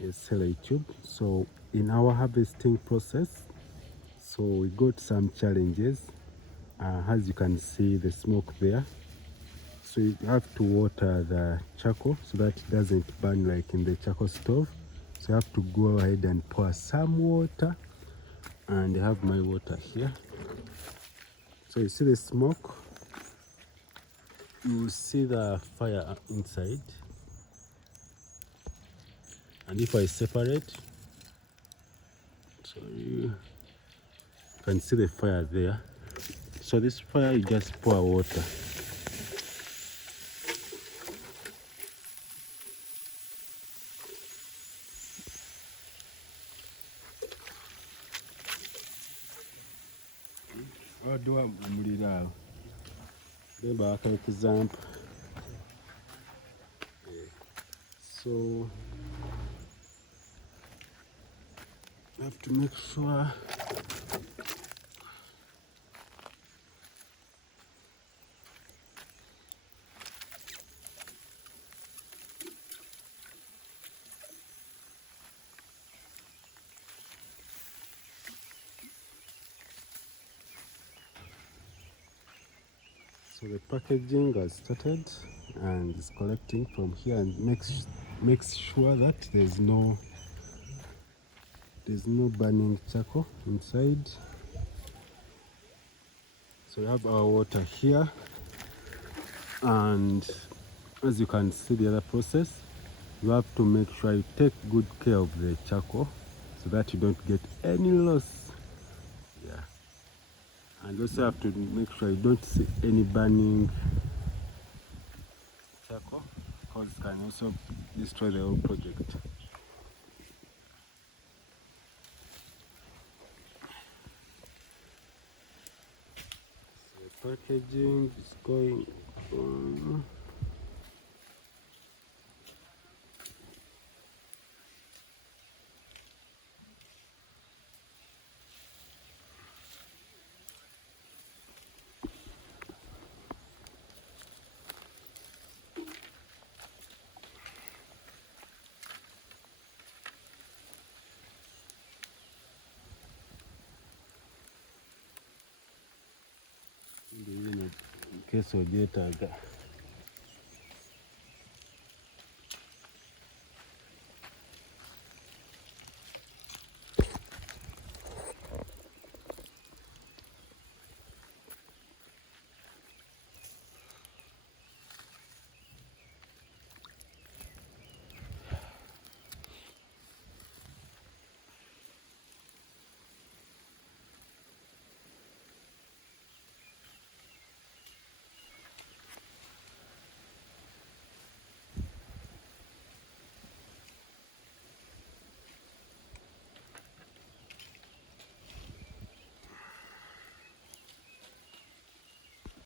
Yes, hello YouTube. So in our harvesting process, so we got some challenges. As you can see the smoke there. So you have to water the charcoal so that it doesn't burn like in the charcoal stove. So you have to go ahead and pour some water, and I have my water here. So you see the smoke, you will see the fire inside. And if I separate, so you can see the fire there. So this fire, you just pour water. Odoa omuliro awo bemba bakabikuzampa. So you have to make sure so the packaging has started and is collecting from here and makes sure that there's no burning charcoal inside. So we have our water here, and as you can see the other process, you have to make sure you take good care of the charcoal so that you don't get any loss. Yeah, and also have to make sure you don't see any burning charcoal, because it can also destroy the whole project. So packaging is going on. In case of data.